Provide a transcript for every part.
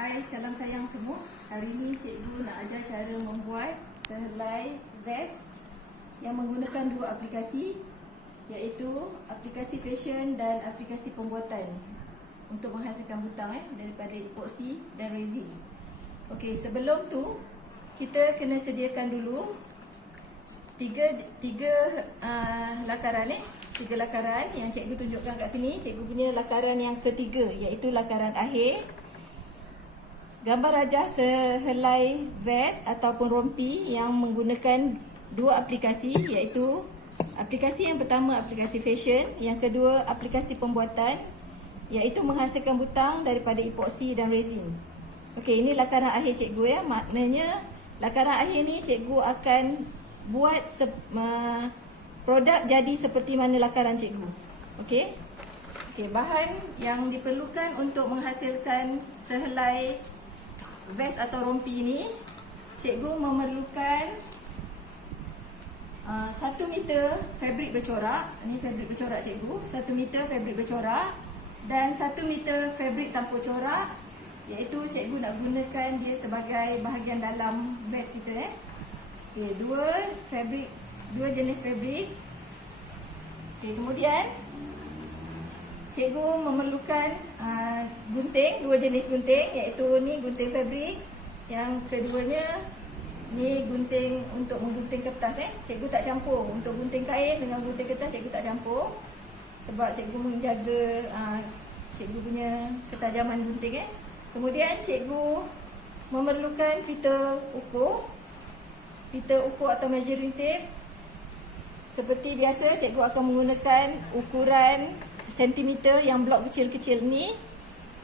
Hai, salam sayang semua. Hari ini cikgu nak ajar cara membuat sehelai vest yang menggunakan dua aplikasi, iaitu aplikasi fashion dan aplikasi pembuatan untuk menghasilkan butang daripada epoxy dan resin. Okey, sebelum tu kita kena sediakan dulu tiga lakaran tiga lakaran yang cikgu tunjukkan kat sini. Cikgu punya lakaran yang ketiga, iaitu lakaran akhir. Gambar rajah sehelai vest ataupun rompi yang menggunakan dua aplikasi, iaitu aplikasi yang pertama aplikasi fashion, yang kedua aplikasi pembuatan, iaitu menghasilkan butang daripada epoxy dan resin. Okey, ini lakaran akhir cikgu ya. Maknanya lakaran akhir ni cikgu akan buat produk jadi seperti mana lakaran cikgu. Okey. Okey, bahan yang diperlukan untuk menghasilkan sehelai vest atau rompi ini, cikgu memerlukan 1 meter fabrik bercorak. Ini fabrik bercorak cikgu, 1 meter fabrik bercorak dan 1 meter fabrik tanpa corak, iaitu cikgu nak gunakan dia sebagai bahagian dalam vest kita. Okey, dua jenis fabrik. Okey, kemudian cikgu memerlukan gunting, dua jenis gunting, iaitu ni gunting fabrik, yang keduanya ni gunting untuk menggunting kertas. Cikgu tak campur untuk gunting kain dengan gunting kertas, cikgu tak campur sebab cikgu menjaga cikgu punya ketajaman gunting. Kemudian cikgu memerlukan pita ukur atau measuring tape. Seperti biasa, cikgu akan menggunakan ukuran sentimeter yang blok kecil-kecil ni.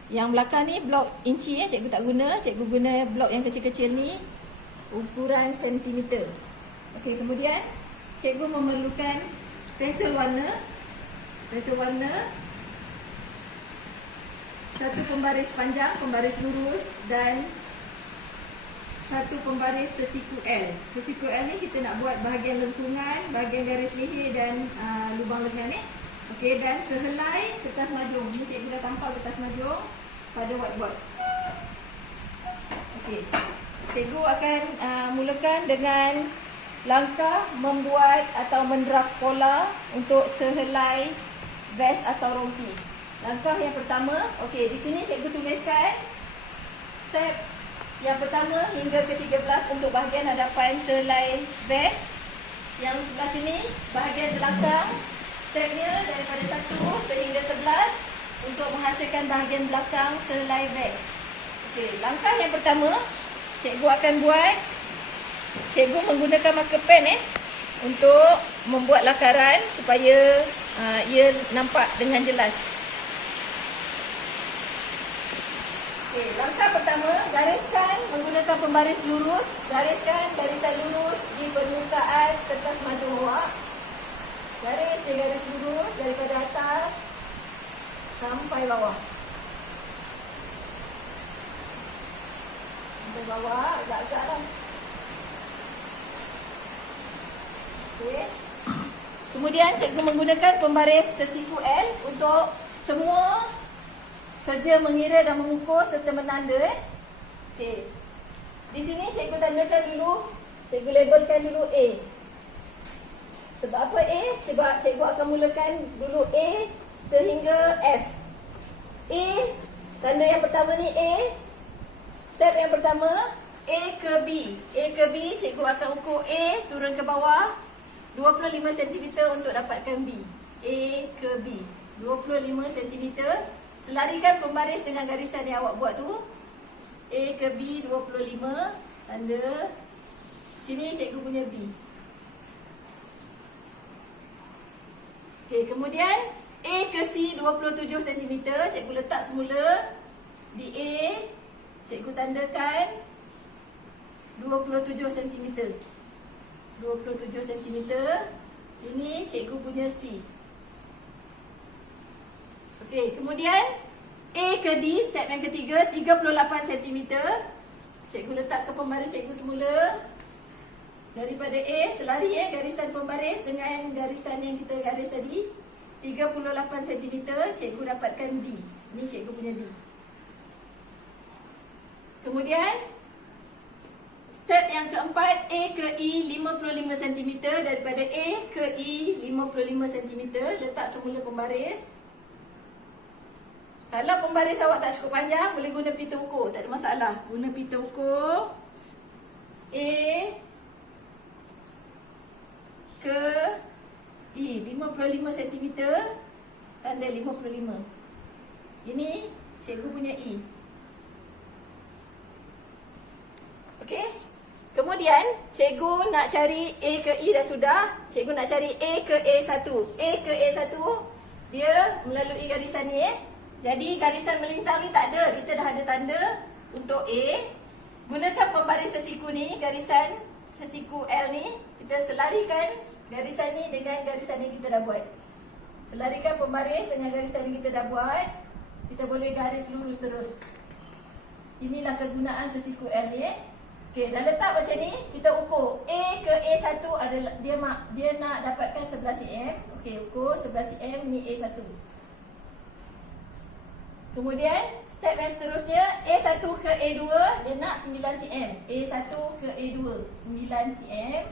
Yang belakang ni blok inci cikgu tak guna. Cikgu guna blok yang kecil-kecil ni, ukuran sentimeter. Okey, kemudian cikgu memerlukan pensel warna. Satu pembaris panjang, pembaris lurus dan satu pembaris sesiku L. Sesiku L ni kita nak buat bahagian lengkungan, bahagian garis leher dan lubang lengan ni. Okey, dan sehelai kertas majung. Ni cikgu dah tampal kertas majung pada whiteboard. Okey, cikgu akan mulakan dengan langkah membuat atau mendraft pola untuk sehelai vest atau rompi. Langkah yang pertama, okey, di sini cikgu tuliskan step yang pertama hingga ke-13 untuk bahagian hadapan sehelai vest. Yang sebelah sini bahagian belakang, stepnya daripada 1 sehingga 11 untuk menghasilkan bahagian belakang sehelai vest. Okey, langkah yang pertama cikgu akan buat, cikgu menggunakan marker pen untuk membuat lakaran supaya ia nampak dengan jelas. Okey, langkah pertama, gariskan menggunakan pembaris lurus, gariskan garisan lurus di permukaan kertas majung awak. Garis dia garis lurus daripada atas sampai bawah. Sampai bawah, agak-agak lah. Okey. Kemudian cikgu menggunakan pembaris sesiku L untuk semua kerja mengira dan mengukur serta menanda. Okey. Di sini cikgu tandakan dulu, cikgu labelkan dulu A. Sebab apa A? Sebab cikgu akan mulakan dulu A sehingga F. A, tanda yang pertama ni A. Step yang pertama, A ke B. A ke B, cikgu akan ukur A turun ke bawah 25 cm untuk dapatkan B. A ke B, 25 cm. Selarikan pembaris dengan garisan yang awak buat tu. A ke B 25, tanda. Sini cikgu punya B. Okey, kemudian A ke C 27 cm, cikgu letak semula di A, cikgu tandakan 27 cm. 27 cm. Ini cikgu punya C. Okey, kemudian A ke D, step yang ketiga, 38 cm. Cikgu letak ke pembaris cikgu semula. Daripada A, selari garisan pembaris dengan garisan yang kita garis tadi, 38 cm, cikgu dapatkan D. Ni cikgu punya D. Kemudian step yang keempat, A ke E 55 cm. Daripada A ke E 55 cm, letak semula pembaris. Kalau pembaris awak tak cukup panjang, boleh guna pita ukur, tak ada masalah. Guna pita ukur A ke E 55 cm, tanda 55. Ini cikgu punya E. Okey. Kemudian cikgu nak cari A ke E dah sudah. Cikgu nak cari A ke A1. A ke A1 dia melalui garisan ni. Jadi garisan melintang ni tak ada. Kita dah ada tanda untuk A. Gunakan pembaris sesiku ni, garisan sesiku L ni. Kita selarikan garisan ni dengan garisan yang kita dah buat. Selarikan pembaris dengan garisan yang kita dah buat. Kita boleh garis lurus terus. Inilah kegunaan sesiku L ni. Okey, dah letak macam ni, kita ukur A ke A1 adalah dia nak dapatkan 11 cm. Okey, ukur 11 cm ni A1. Kemudian step yang seterusnya, A1 ke A2 dia nak 9 cm. A1 ke A2 9 cm.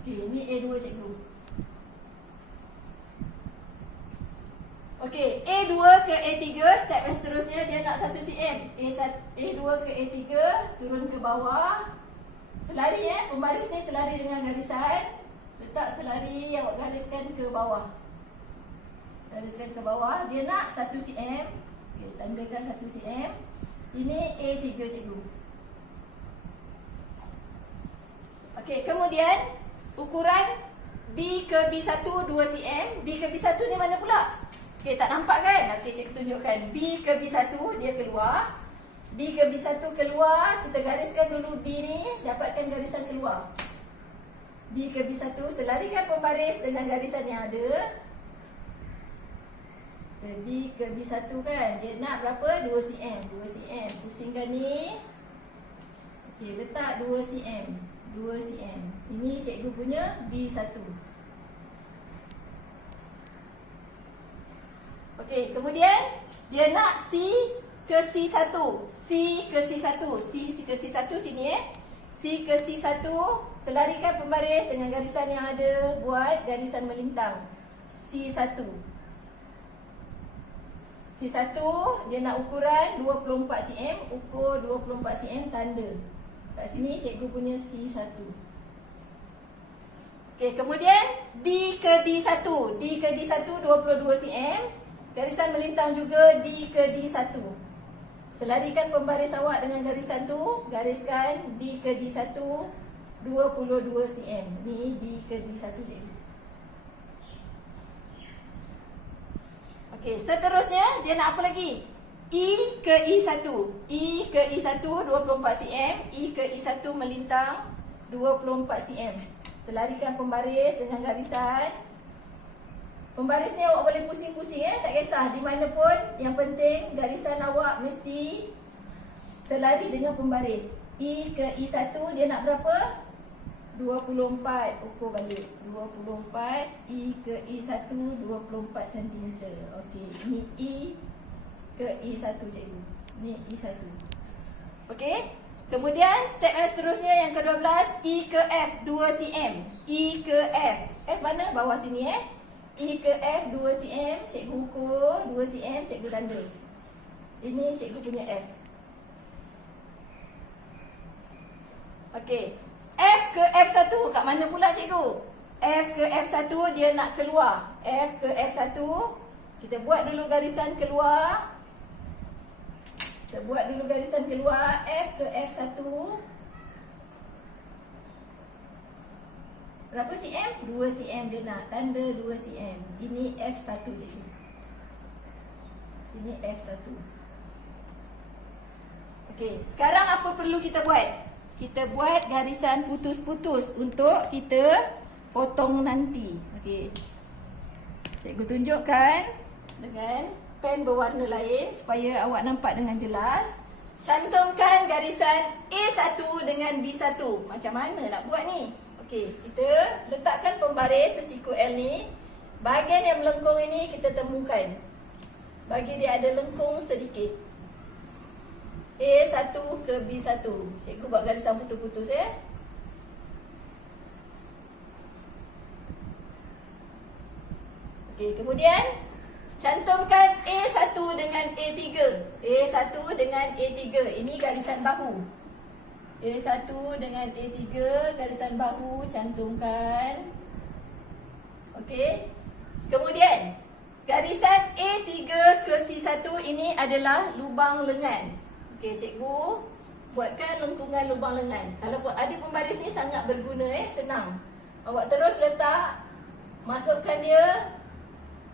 Okey, ni A2 cikgu. Okey, A2 ke A3, step yang seterusnya dia nak 1 cm. A2 ke A3 turun ke bawah. Selari pembaris ni selari dengan garisan. Letak selari, awak gariskan ke bawah. Gariskan ke bawah, dia nak 1 cm. Okey, tandakan 1 cm. Ini A3 cikgu. Okey, kemudian ukuran B ke B1 2 cm. B ke B1 ni mana pula? Okey, tak nampak kan? Okey, cikgu tunjukkan. B ke B1 dia keluar. B ke B1 keluar, kita gariskan dulu B ni, dapatkan garisan keluar. B ke B1, selarikan pembaris dengan garisan yang ada. B ke B1 kan, dia nak berapa? 2 cm. 2 cm. Pusingkan ni. Okey, letak 2 cm. 2 cm. Ini cikgu punya B1. Okey, kemudian dia nak C ke C1. C ke C1. C ke C1 sini C ke C1, selarikan pembaris dengan garisan yang ada, buat garisan melintang. C1. C1 dia nak ukuran 24 cm, ukur 24 cm tanda. Kat sini cikgu punya C1. Okey, kemudian D ke D1. D ke D1 22 cm. Garisan melintang juga D ke D1. Selarikan pembaris awak dengan garisan tu, gariskan D ke D1 22 cm. Ni D ke D1 cikgu. Okey, seterusnya dia nak apa lagi? E ke E1. E ke E1 24 cm. E ke E1 melintang 24 cm. Selarikan pembaris dengan garisan. Pembaris ni awak boleh pusing-pusing tak kisah di mana pun. Yang penting garisan awak mesti selari dengan pembaris. E ke E1 dia nak berapa? 24. Ukur balik. 24. E ke E1 24 cm. Okey, ini E ke E1 cikgu. Ni E1. Okey. Kemudian step yang seterusnya yang ke-12, E ke F 2 cm. E ke F. F mana? Bawah sini E ke F 2 cm, cikgu ukur 2 cm, cikgu tanda. Ini cikgu punya F. Okey. F ke F1 kat mana pula cikgu? F ke F1 dia nak keluar. F ke F1, kita buat dulu garisan keluar. Kita buat dulu garisan keluar. F ke F1 berapa cm? 2 cm dia nak. Tanda 2 cm. Ini F1 cikgu. Sini F1. Okey, sekarang apa perlu kita buat? Kita buat garisan putus-putus untuk kita potong nanti. Okey. Cikgu tunjukkan dengan pen berwarna lain supaya awak nampak dengan jelas. Cantumkan garisan A1 dengan B1. Macam mana nak buat ni? Okey, kita letakkan pembaris sesiku L ni. Bahagian yang melengkung ini kita temukan. Bagi dia ada lengkung sedikit. A1 ke B1. Cikgu buat garisan putus-putus ya. Okey, kemudian cantumkan A1 dengan A3. A1 dengan A3. Ini garisan bahu. A1 dengan A3 garisan bahu cantumkan. Okey. Kemudian garisan A3 ke C1 ini adalah lubang lengan. Okey, cikgu buatkan lengkungan lubang lengan. Kalau ada pembaris ni sangat berguna senang. Awak terus letak, masukkan dia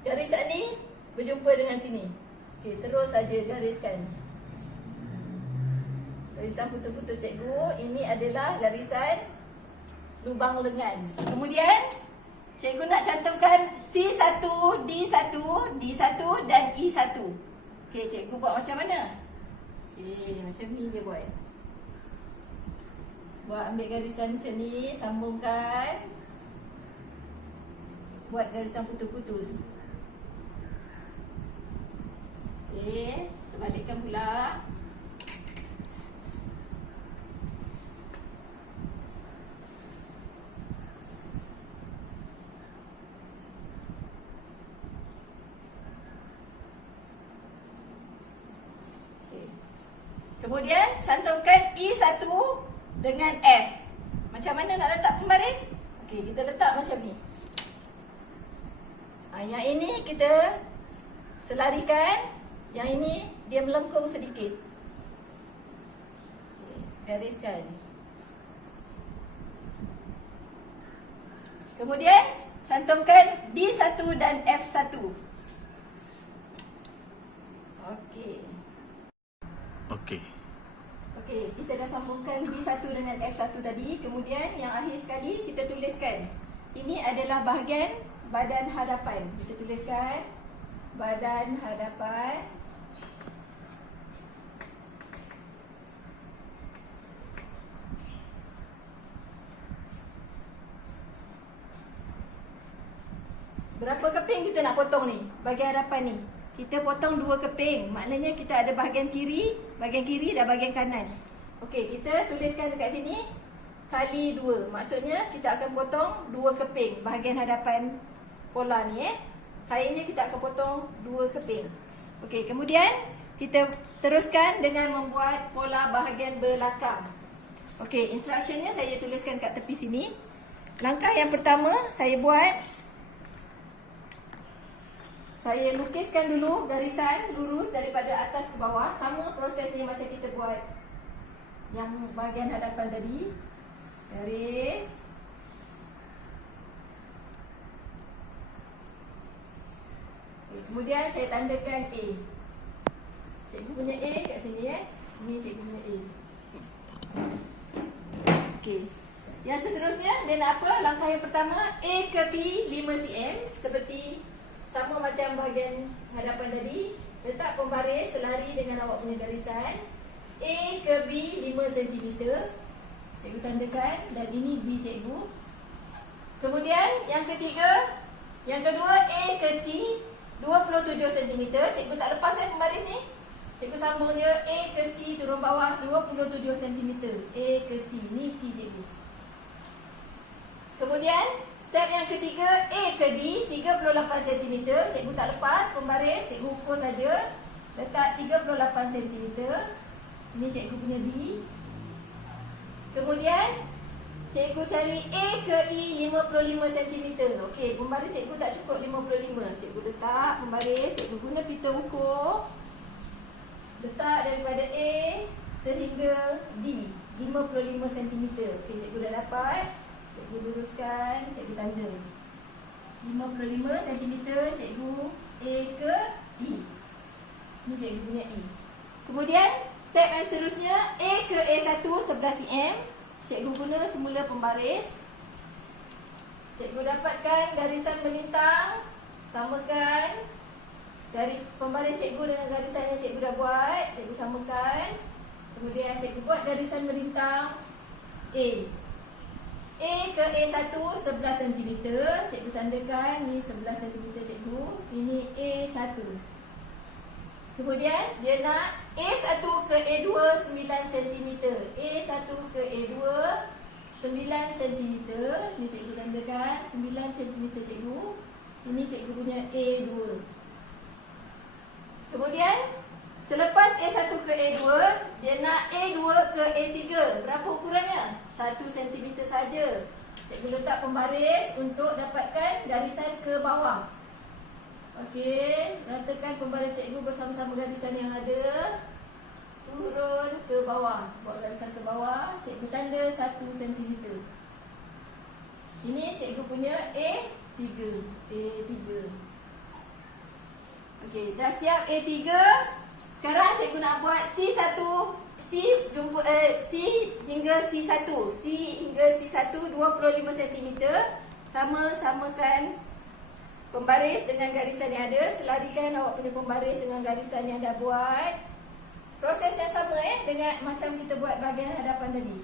garisan ni berjumpa dengan sini. Okey, terus saja gariskan. Garisan putus-putus cikgu, ini adalah garisan lubang lengan. Kemudian cikgu nak cantumkan C1, D1, D1 dan E1. Okey, cikgu buat macam mana? Okey, macam ni je buat. Buat ambil garisan macam ni, sambungkan. Buat garisan putus-putus. Okey, terbalikkan pula. Kemudian cantumkan E1 dengan F. Macam mana nak letak pembaris? Okey, kita letak macam ni. Yang ini kita selarikan, yang ini dia melengkung sedikit. Gariskan. Kemudian cantumkan D1 dan F1. Okey. Okey, kita dah sambungkan B1 dengan F1 tadi. Kemudian yang akhir sekali kita tuliskan. Ini adalah bahagian badan hadapan. Kita tuliskan badan hadapan. Berapa keping kita nak potong ni? Bahagian hadapan ni. Kita potong 2 keping. Maknanya kita ada bahagian kiri dan bahagian kanan. Okey, kita tuliskan dekat sini kali 2. Maksudnya kita akan potong 2 keping bahagian hadapan pola ni Kainnya kita akan potong 2 keping. Okey, kemudian kita teruskan dengan membuat pola bahagian belakang. Okey, instructionnya saya tuliskan kat tepi sini. Langkah yang pertama saya buat, saya lukiskan dulu garisan lurus daripada atas ke bawah. Sama prosesnya macam kita buat yang bahagian hadapan tadi. Garis. Okay, kemudian saya tandakan A. Cikgu punya A kat sini Ini cikgu punya A. Okey. Yang seterusnya dia nak apa? Langkah yang pertama A ke B 5 cm seperti sama macam bahagian hadapan tadi. Letak pembaris selari dengan awak punya garisan. A ke B 5 cm. Cikgu tandakan dan ini B cikgu. Kemudian yang ketiga, yang kedua A ke C 27 cm. Cikgu tak lepas pembaris ni. Cikgu sambung dia A ke C turun bawah 27 cm. A ke C, ni C cikgu. Kemudian step yang ketiga A ke D 38 cm. Cikgu tak lepas pembaris, cikgu ukur saja. Letak 38 cm. Ini cikgu punya D. Kemudian cikgu cari A ke E 55 cm. Okey, pembaris cikgu tak cukup 55. Cikgu letak pembaris, cikgu guna pita ukur. Letak daripada A sehingga D 55 cm. Okey, cikgu dah dapat. Cikgu luruskan, cikgu tanda 55 cm cikgu A ke E. Ini cikgu punya E. Kemudian step yang seterusnya A ke A1 11 cm. Cikgu guna semula pembaris. Cikgu dapatkan garisan melintang. Samakan garis pembaris cikgu dengan garisan yang cikgu dah buat. Cikgu samakan. Kemudian cikgu buat garisan melintang A. A ke A1 11 cm. Cikgu tandakan ni 11 cm cikgu. Ini A1. Kemudian dia nak A1 ke A2 9 cm. A1 ke A2 9 cm. Ni cikgu tandakan 9 cm cikgu. Ini cikgu punya A2. Kemudian selepas A1 ke A2, dia nak A2 ke A3. Berapa ukurannya? 1 cm saja. Cikgu letak pembaris untuk dapatkan garisan ke bawah. Okey, ratakan pembaris cikgu bersama-sama garisan yang ada. Turun ke bawah. Buat garisan ke bawah. Cikgu tanda 1 cm. Ini cikgu punya A3. A3. Okey, dah siap A3. Sekarang cikgu nak buat C1. C hingga C1. C hingga C1 25 cm. Sama-samakan pembaris dengan garisan yang ada. Selarikan awak punya pembaris dengan garisan yang dah buat. Proses yang sama dengan macam kita buat bahagian hadapan tadi.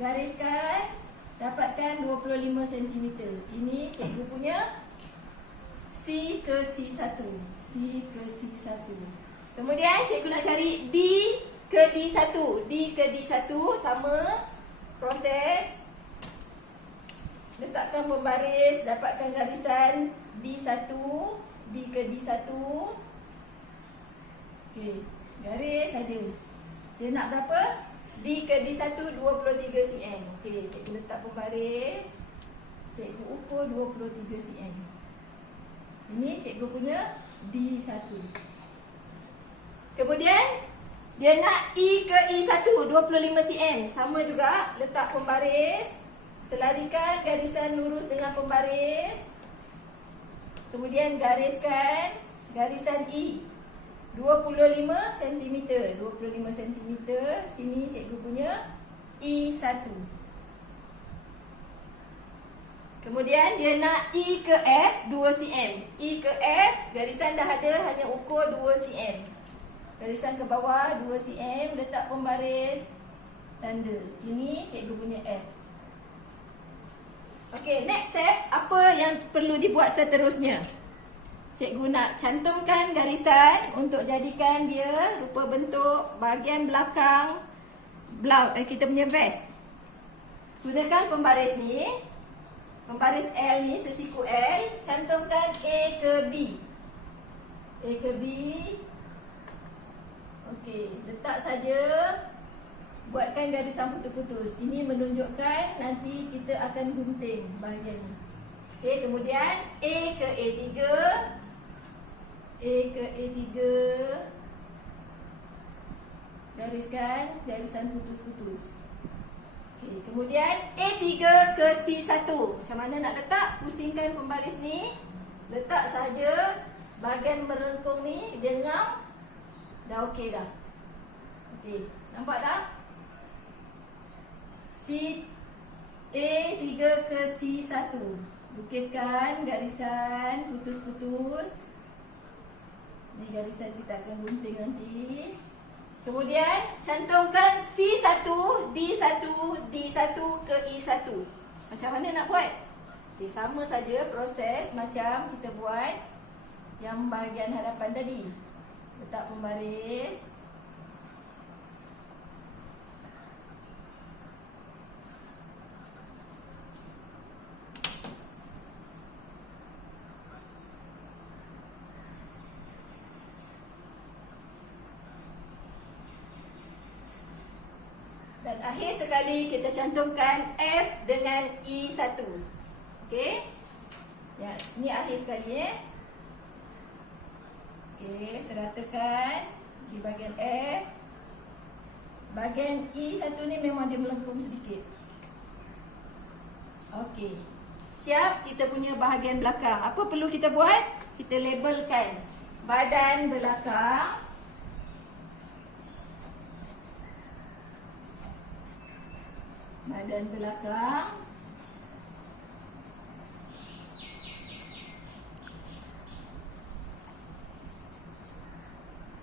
Gariskan, dapatkan 25 cm. Ini cikgu punya C ke C1. C ke C1. Kemudian cikgu nak cari D ke D1. D ke D1 sama proses. Letakkan pembaris, dapatkan garisan D1. D ke D1. Okey, garis saja. Dia nak berapa? D ke D1 23 cm. Okey, cikgu letak pembaris. Cikgu ukur 23 cm. Ini cikgu punya D1. Kemudian dia nak E ke E1 25 cm. Sama juga, letak pembaris. Selarikan garisan lurus dengan pembaris. Kemudian gariskan garisan E 25 cm. 25 cm. Sini cikgu punya E1. Kemudian dia nak E ke F 2 cm. E ke F, garisan dah ada, hanya ukur 2 cm. Garisan ke bawah 2 cm, letak pembaris, tanda. Ini cikgu punya F. Okey, next step, apa yang perlu dibuat seterusnya? Cikgu nak cantumkan garisan untuk jadikan dia rupa bentuk bahagian belakang kita punya vest. Gunakan pembaris ni. Pembaris L ni, sesiku L. Cantumkan A ke B. A ke B. Okey, letak saja. Buatkan garisan putus-putus. Ini menunjukkan nanti kita akan gunting bahagian ni. Okey, kemudian A ke A3. A ke A3. Gariskan garisan putus-putus. Okey, kemudian A3 ke C1. Macam mana nak letak? Pusingkan pembaris ni. Letak saja bahagian merengkung ni, dia ngam. Dah okey dah. Okey, nampak tak? A3 ke C1. Lukiskan garisan putus-putus. Ni garisan kita akan gunting nanti. Kemudian cantumkan C1, D1, D1 ke E1. Macam mana nak buat? Okay, sama saja proses macam kita buat yang bahagian hadapan tadi. Letak pembaris. Dan akhir sekali kita cantumkan F dengan E1. Okey. Ya, ini akhir sekali Okey, seratakan di bahagian F. Bahagian E1 ni memang dia melengkung sedikit. Okey. Siap kita punya bahagian belakang. Apa perlu kita buat? Kita labelkan badan belakang. Badan belakang.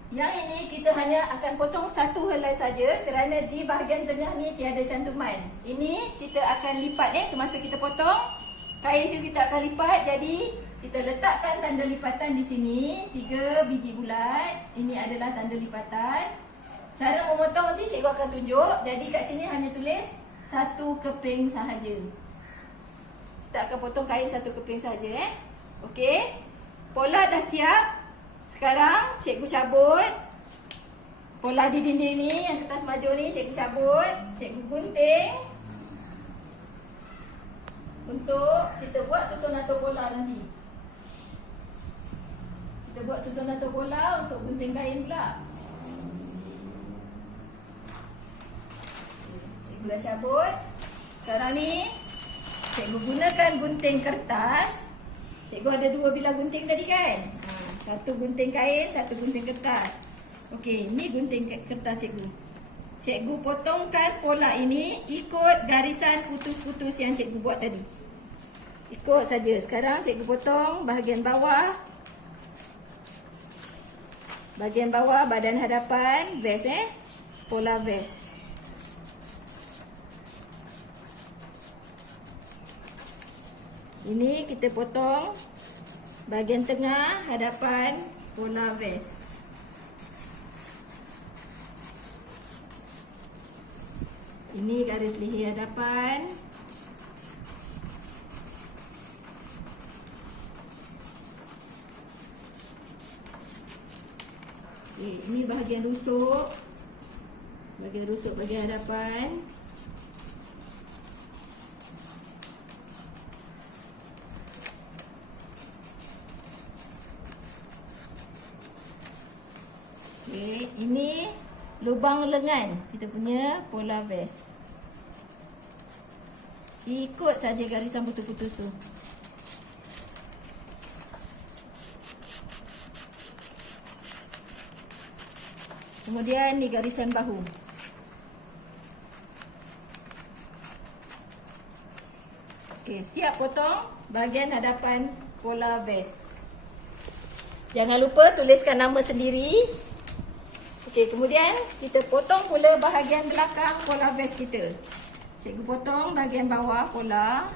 Yang ini kita hanya akan potong satu helai saja kerana di bahagian tengah ni tiada cantuman. Ini kita akan lipat semasa kita potong. Kain tu kita akan lipat jadi Kita letakkan tanda lipatan di sini, 3 biji bulat. Ini adalah tanda lipatan. Cara memotong nanti cikgu akan tunjuk. Jadi kat sini hanya tulis 1 keping sahaja. Kita akan potong kain 1 keping sahaja Okey. Pola dah siap. Sekarang cikgu cabut pola di dinding ni, yang kertas majur ni cikgu cabut, cikgu gunting untuk kita buat susun atau pola nanti. Kita buat susun atau pola untuk gunting kain pula. Cikgu dah cabut. Sekarang ni cikgu gunakan gunting kertas. Cikgu ada 2 bilah gunting tadi kan? Satu gunting kain, satu gunting kertas. Okey, ni gunting kertas cikgu. Cikgu potongkan pola ini ikut garisan putus-putus yang cikgu buat tadi. Ikut saja. Sekarang cikgu potong bahagian bawah. Bahagian bawah badan hadapan vest pola vest. Ini kita potong bahagian tengah hadapan pola vest. Ini garis leher hadapan. Okay, ini bahagian rusuk. Bahagian rusuk bahagian hadapan. Okay, ini lubang lengan kita punya pola vest. Ikut saja garisan putus-putus tu. Kemudian ni garisan bahu. Okey, siap potong bahagian hadapan pola vest. Jangan lupa tuliskan nama sendiri. Okey, kemudian kita potong pula bahagian belakang pola vest kita. Cikgu potong bahagian bawah pola.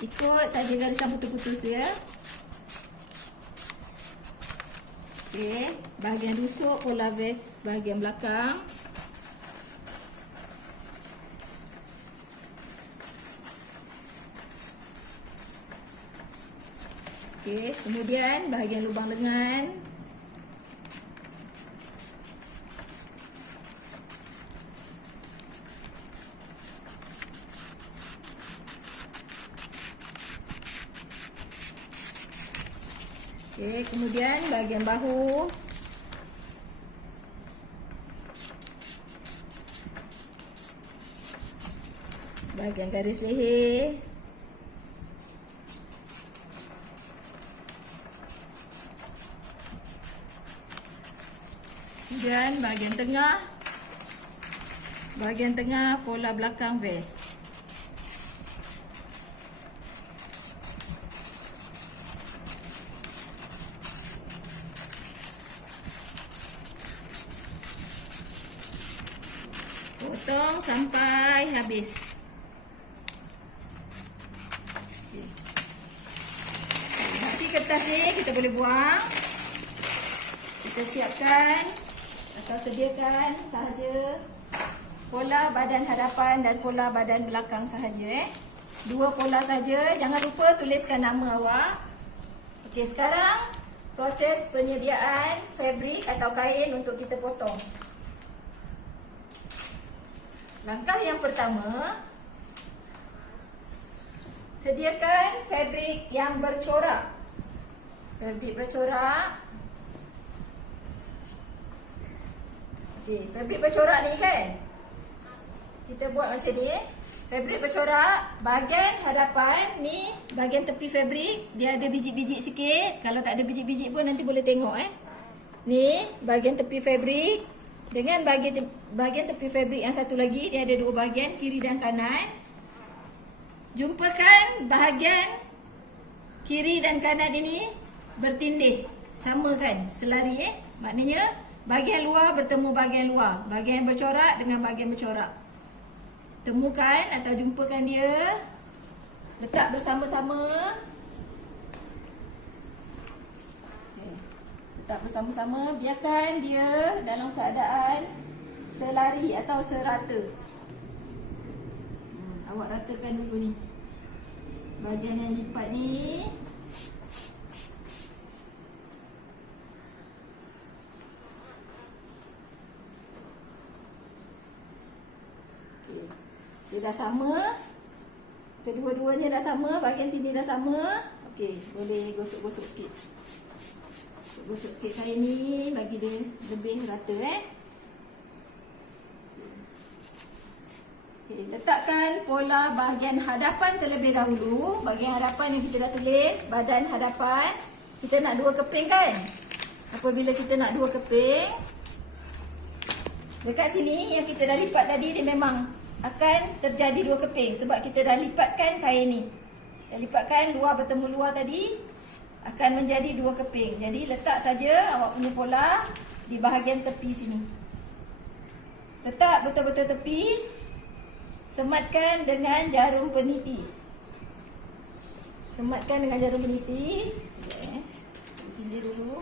Ikut saja garisan putus-putus dia. Okey, bahagian rusuk pola vest bahagian belakang. Okey, kemudian bahagian lubang lengan. Okey, kemudian bahagian bahu. Bahagian garis leher. Kemudian bahagian tengah. Bahagian tengah pola belakang vest. Potong sampai habis. Nanti kertas ni kita boleh buang. Kita siapkan atau sediakan sahaja pola badan hadapan dan pola badan belakang sahaja. 2 pola saja. Jangan lupa tuliskan nama awak. Okey, sekarang proses penyediaan fabrik atau kain untuk kita potong. Langkah yang pertama, sediakan fabrik yang bercorak. Fabrik bercorak. Okey, fabrik bercorak ni kan, kita buat macam ni. Fabrik bercorak, bahagian hadapan ni, bahagian tepi fabrik, dia ada biji-biji sikit. Kalau tak ada biji-biji pun nanti boleh tengok Ni, bahagian tepi fabrik. Dengan bahagian tepi fabrik yang satu lagi, dia ada 2 bahagian, kiri dan kanan. Jumpakan bahagian kiri dan kanan ini bertindih. Samakan, selari Maknanya bahagian luar bertemu bahagian luar. Bahagian bercorak dengan bahagian bercorak. temukan atau jumpakan dia, letak bersama-sama. Letak bersama-sama, biarkan dia dalam keadaan selari atau serata. Awak ratakan dulu ni bahagian yang lipat ni. Okay. Dia dah sama. Kedua-duanya dah sama, bahagian sini dah sama. Okey, boleh gosok-gosok sikit. Gosok sikit kain ni bagi dia lebih rata Okay, letakkan pola bahagian hadapan terlebih dahulu. Bahagian hadapan yang kita dah tulis, badan hadapan. Kita nak 2 keping kan? Apabila kita nak 2 keping, dekat sini yang kita dah lipat tadi, dia memang akan terjadi 2 keping sebab kita dah lipatkan kain ni. Dah lipatkan luar bertemu luar tadi, akan menjadi 2 keping. Jadi letak saja awak punya pola di bahagian tepi sini. Letak betul-betul tepi. Sematkan dengan jarum peniti. Sematkan dengan jarum peniti. Tindih dulu.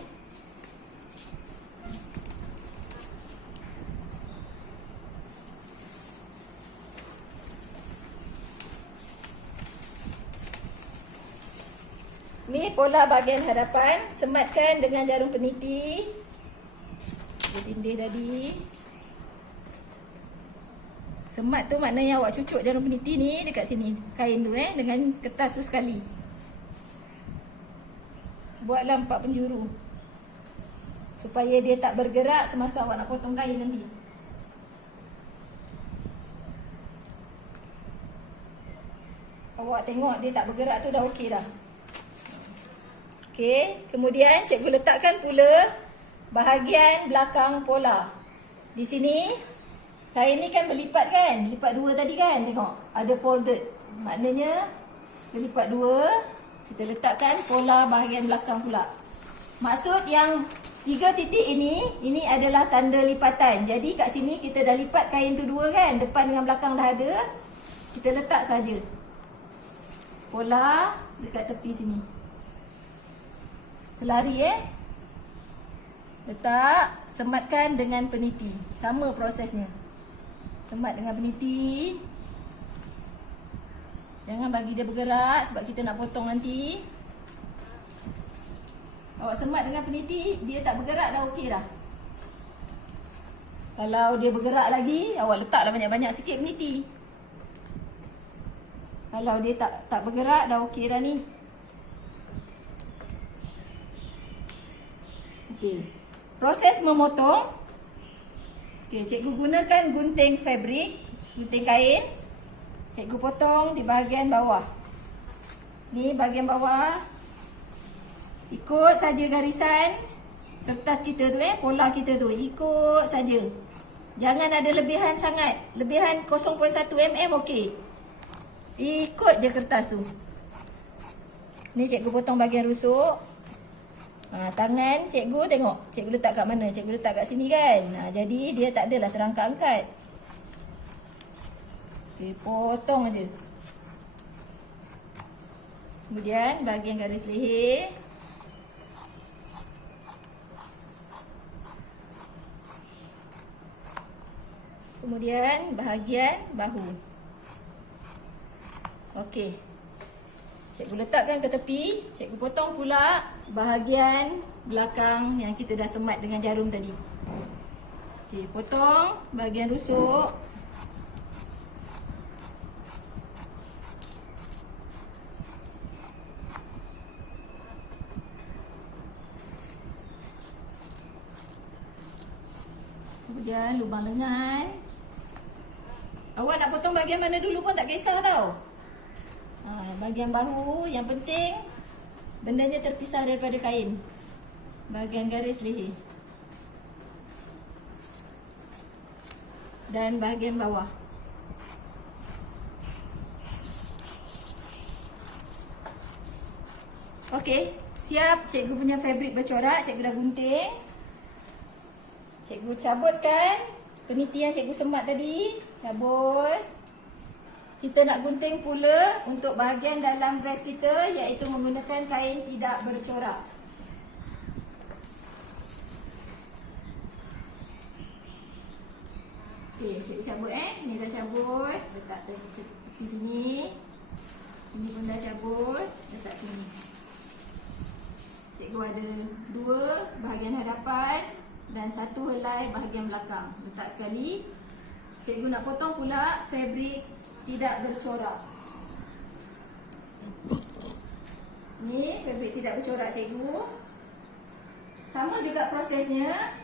Ni pola bahagian hadapan. Sematkan dengan jarum peniti. Dia tindih tadi. Semat tu maknanya awak cucuk jarum peniti ni dekat sini. Kain tu dengan kertas tu sekali. Buatlah 4 penjuru. Supaya dia tak bergerak semasa awak nak potong kain nanti. Awak tengok dia tak bergerak tu dah okey dah. Okey, kemudian cikgu letakkan pula bahagian belakang pola. Di sini kain ni kan berlipat kan? Lipat 2 tadi kan? Tengok, ada folded. Maknanya dia lipat 2. Kita letakkan pola bahagian belakang pula. Maksud yang 3 titik ini adalah tanda lipatan. Jadi kat sini kita dah lipat kain tu 2 kan? Depan dengan belakang dah ada. Kita letak saja pola dekat tepi sini. Selari letak, sematkan dengan peniti. Sama prosesnya. Semat dengan peniti. Jangan bagi dia bergerak sebab kita nak potong nanti. Awak semat dengan peniti, dia tak bergerak dah okey dah. Kalau dia bergerak lagi, awak letaklah banyak-banyak sikit peniti. Kalau dia tak bergerak dah okey dah ni. Okey. Proses memotong. Okey, cikgu gunakan gunting fabrik, gunting kain. Cikgu potong di bahagian bawah. Ni bahagian bawah. Ikut saja garisan kertas kita tu pola kita tu. Ikut saja. Jangan ada lebihan sangat. Lebihan 0.1 mm okey. Ikut je kertas tu. Ni cikgu potong bahagian rusuk. Tangan cikgu tengok. Cikgu letak kat mana? Cikgu letak kat sini kan? Jadi dia tak adalah terangkat-angkat. Okay, potong aja. Kemudian bahagian garis leher. Kemudian bahagian bahu. Okey. Cikgu letakkan ke tepi. Cikgu potong pula bahagian belakang yang kita dah semat dengan jarum tadi. Okey, potong bahagian rusuk. Kemudian lubang lengan. Awak nak potong bahagian mana dulu pun tak kisah tau. Bahagian bahu yang penting bendanya terpisah daripada kain. Bahagian garis leher. Dan bahagian bawah. Okey, siap cikgu punya fabrik bercorak. Cikgu dah gunting. Cikgu cabutkan peniti yang cikgu semat tadi. Cabut. kita nak gunting pula untuk bahagian dalam vest kita, iaitu menggunakan kain tidak bercorak. Okey, cikgu cabut ni dah cabut, letak tepi sini. Ini pun dah cabut, letak sini. Cikgu ada 2 bahagian hadapan dan 1 helai bahagian belakang. Letak sekali. Cikgu nak potong pula fabrik tidak bercorak. Ni fabrik tidak bercorak cikgu. Sama juga prosesnya.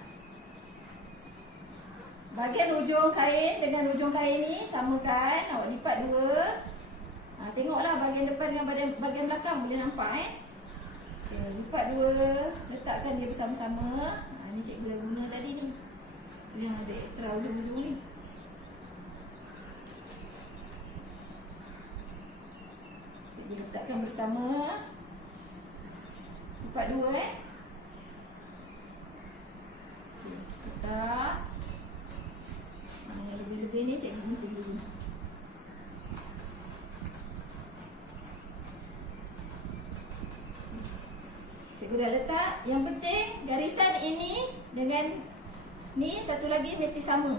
Bahagian ujung kain dengan ujung kain ni samakan. Awak lipat 2. Tengoklah bahagian depan dengan bahagian belakang, boleh nampak okay, lipat 2, letakkan dia bersama-sama. Ni cikgu dah guna tadi ni, yang ada ekstra ujung-ujung ni. Cikgu letakkan bersama. Lipat 2 okay, letak. Yang lebih-lebih ni cikgu gunting dulu. Cikgu dah letak. Yang penting garisan ini dengan ni satu lagi mesti sama.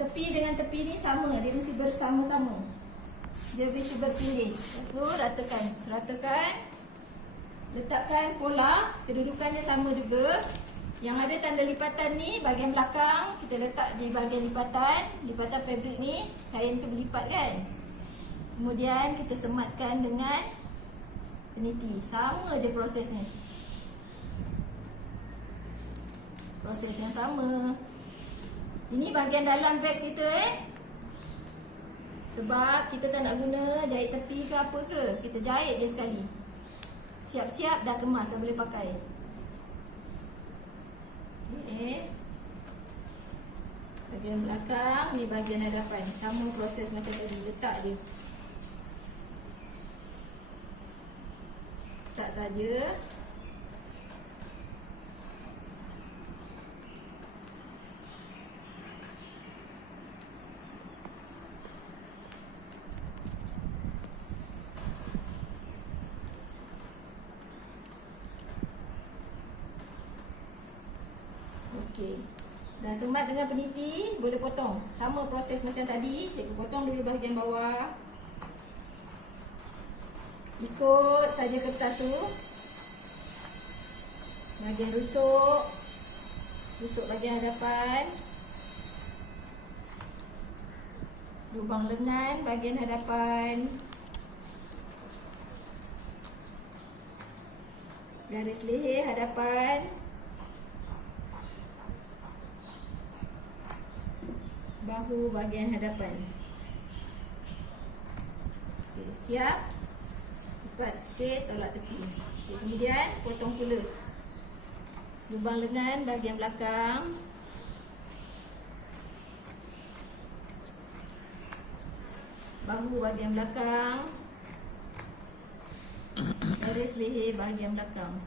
Tepi dengan tepi ni sama, dia mesti bersama-sama. Dia mesti berpinggir. Lalu ratakan. Letakkan pola, kedudukannya sama juga. Yang ada tanda lipatan ni bahagian belakang kita letak di bahagian lipatan fabrik ni, kain tu berlipat kan. Kemudian kita sematkan dengan peniti. Sama je prosesnya. Proses yang sama. Ini bahagian dalam vest kita Sebab kita tak nak guna jahit tepi ke apa ke, kita jahit dia sekali. Siap-siap dah kemas, dah boleh pakai. Okay. Bahagian belakang, ni bahagian hadapan. Sama proses macam tadi, letak je. Letak saja. Okey. Dah semat dengan peniti, boleh potong. Sama proses macam tadi, cikgu potong dulu bahagian bawah. Ikut saja kertas tu. Bahagian rusuk. Rusuk bahagian hadapan. Lubang lengan bahagian hadapan. Garis leher hadapan. Bahu bahagian hadapan. Okay, siap. Lipat sikit, tolak tepi. Okay, kemudian potong pula lubang lengan bahagian belakang. Bahu bahagian belakang. Garis leher bahagian belakang.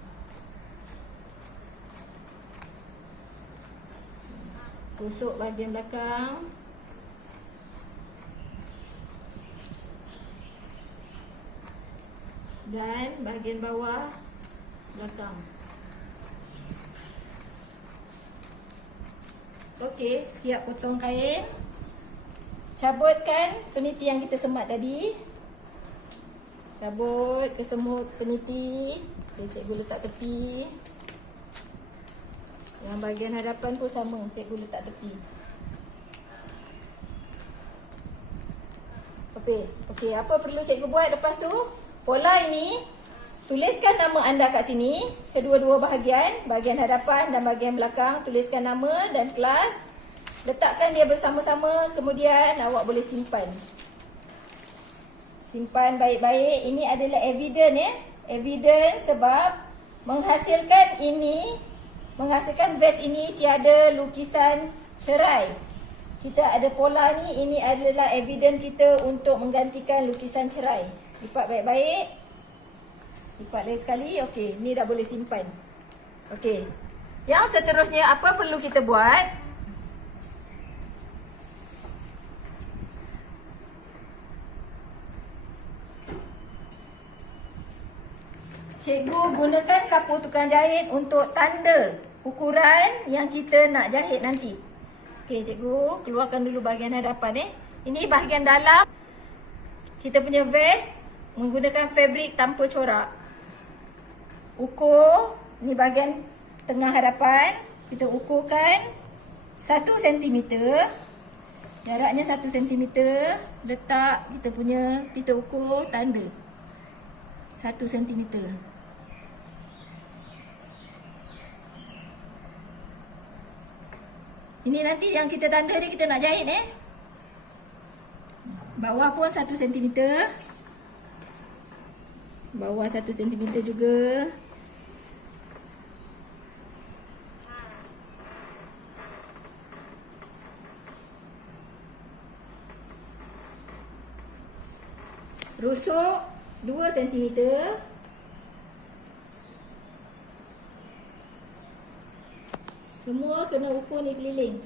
Rusuk bahagian belakang. Dan bahagian bawah belakang. Okey, siap potong kain. Cabutkan peniti yang kita semat tadi. Cabut kesemut peniti. Okay, cikgu letak tepi. Yang bahagian hadapan pun sama, cikgu letak tepi. Okey, apa perlu cikgu buat lepas tu? Pola ini, tuliskan nama anda kat sini, kedua-dua bahagian, bahagian hadapan dan bahagian belakang, tuliskan nama dan kelas. Letakkan dia bersama-sama, kemudian awak boleh simpan. Simpan baik-baik. Ini adalah evidence Evidence sebab menghasilkan vest ini tiada lukisan cerai. Kita ada pola ni, ini adalah evidence kita untuk menggantikan lukisan cerai. Lipat baik-baik. Lipat lagi sekali. Okey, ni dah boleh simpan. Okey. Yang seterusnya apa perlu kita buat? Cikgu gunakan kapur tukang jahit untuk tanda ukuran yang kita nak jahit nanti. Okey, cikgu keluarkan dulu bahagian hadapan. Ini bahagian dalam kita punya vest menggunakan fabrik tanpa corak. Ukur, ni bahagian tengah hadapan. Kita ukurkan 1 cm. Jaraknya 1 cm. Letak kita punya pita ukur tanda 1 cm. Ini nanti yang kita tanda ni kita nak jahit Bawah pun 1 cm. Bawah 1 cm juga. Rusuk 2 cm. Semua kena ukur ni keliling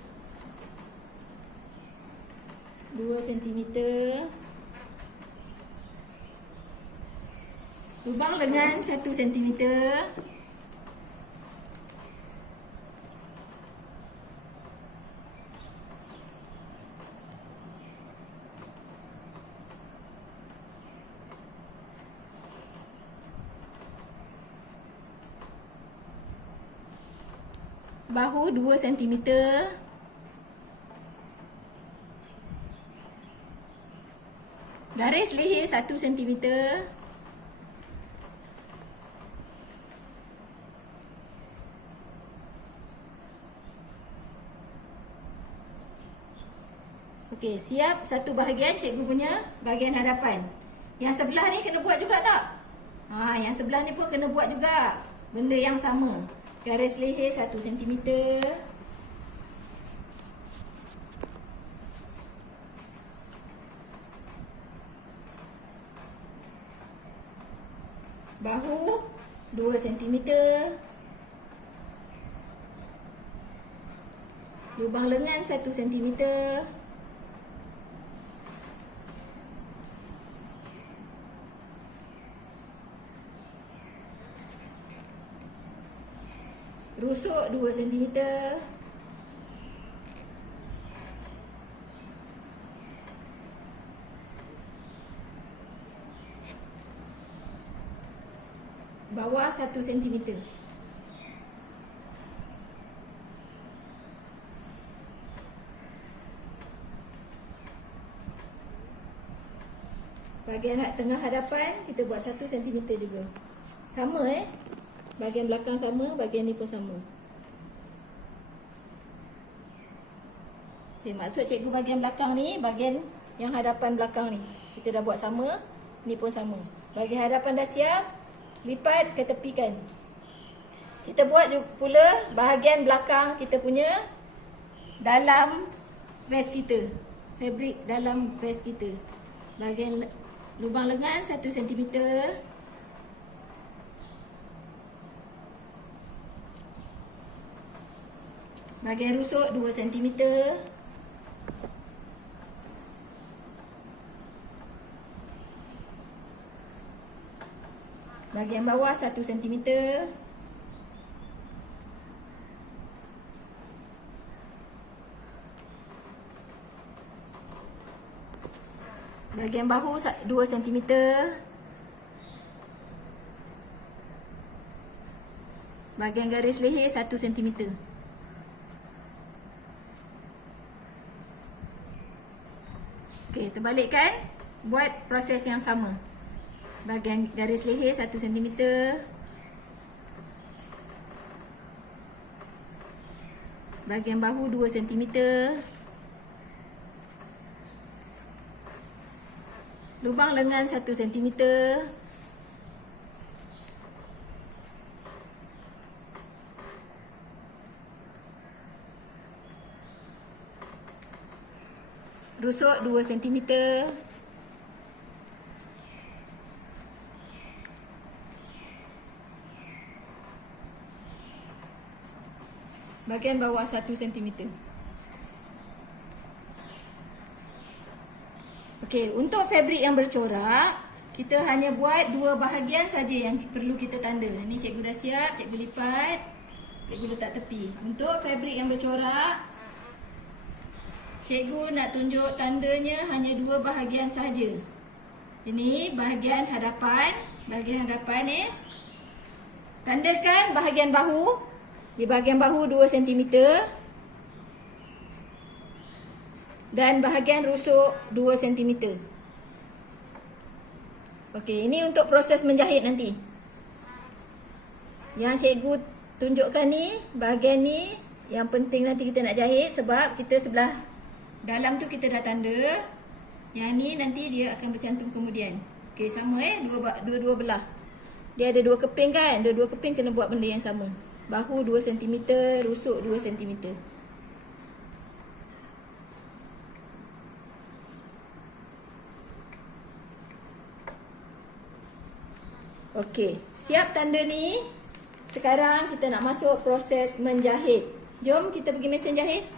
2 cm. Lubang lengan 1 cm. Bahu 2 cm. Garis leher 1 cm. Okey, siap satu bahagian cikgu punya bahagian hadapan. Yang sebelah ni kena buat juga tak? Yang sebelah ni pun kena buat juga. Benda yang sama. Garis leher 1 cm. Bahu 2 cm. Lubang lengan 1 cm. Rusuk 2 cm. Bawah 1 cm. Bahagian tengah hadapan kita buat 1 cm juga. Sama bahagian belakang sama, bahagian ni pun sama. Okay, maksud cikgu bahagian belakang ni, bahagian yang hadapan belakang ni kita dah buat sama, ni pun sama. Bahagian hadapan dah siap, lipat ke tepikan. Kita buat juga pula bahagian belakang kita punya dalam vest kita, fabrik dalam vest kita. Bahagian lubang lengan 1 cm. Bahagian rusuk 2 cm. Bahagian bawah 1 cm. Bahagian bahu 2 cm. Bahagian garis leher 1 cm. Okey, terbalikkan. Buat proses yang sama. Bahagian garis leher 1 cm. Bahagian bahu 2 cm. Lubang lengan 1 cm. Rusuk 2 cm. Bahagian bawah 1 cm. Okey, untuk fabrik yang bercorak, kita hanya buat 2 bahagian saja yang perlu kita tanda. Ni cikgu dah siap, cikgu lipat. Cikgu letak tepi. Untuk fabrik yang bercorak, cikgu nak tunjuk tandanya hanya 2 bahagian saja. Ini bahagian hadapan. Bahagian hadapan ni. Tandakan bahagian bahu. Di bahagian bahu 2 cm. Dan bahagian rusuk 2 cm. Okey, ini untuk proses menjahit nanti. Yang cikgu tunjukkan ni, bahagian ni yang penting nanti kita nak jahit sebab kita sebelah dalam tu kita dah tanda. Yang ni nanti dia akan bercantum kemudian. Okey, sama dua belah. Dia ada 2 keping kan? Ada 2 keping kena buat benda yang sama. Bahu 2 cm, rusuk 2 cm. Okey, siap tanda ni. Sekarang kita nak masuk proses menjahit. Jom kita pergi mesin jahit.